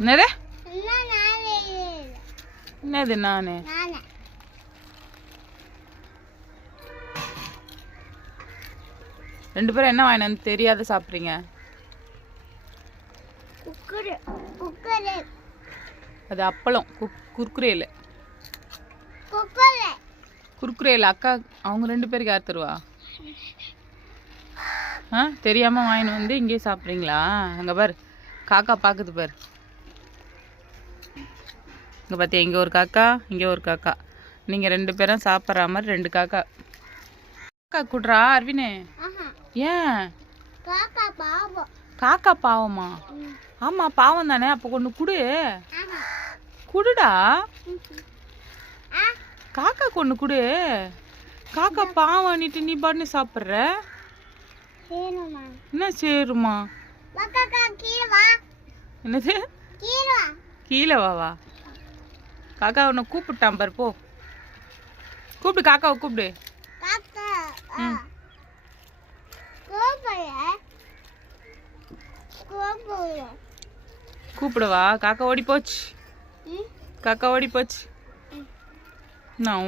என்னது என்னது நானு ரெண்டு பேரும் என்ன வாங்கினு தெரியாத சாப்பிட்றீங்க? அது அப்பளம். குர்குரேல குர்குரேல அக்கா அவங்க ரெண்டு பேருக்கு யார் தருவா? தெரியாம வாங்கின்னு வந்து இங்கே சாப்பிட்றீங்களா? அங்கே பாரு காக்கா பார்க்குது பாரு. இங்கே பார்த்தியா, இங்கே ஒரு காக்கா இங்கே ஒரு காக்கா. நீங்கள் ரெண்டு பேரும் சாப்பிட்ற மாதிரி ரெண்டு காக்கா. காக்கா கூடுறா அரவினே. ஏன் காக்கா பாவமா? ஆமாம் பாவம் தானே. அப்போ கொண்டு குடு குடுடா. காக்கா கொண்டு குடு. காக்கா பாவம்னுட்டு நீ பாட்டு சாப்பிட்ற. என்ன சேருமா? என்னது கீழே வாவா? காக்கா உன்னை கூப்பிட்டான் பாரு. போ கூப்பிடு, காக்காவை கூப்பிடு. கூப்பிடுவா? காக்கா ஓடி போச்சு. காக்கா ஓடி போச்சு. நான்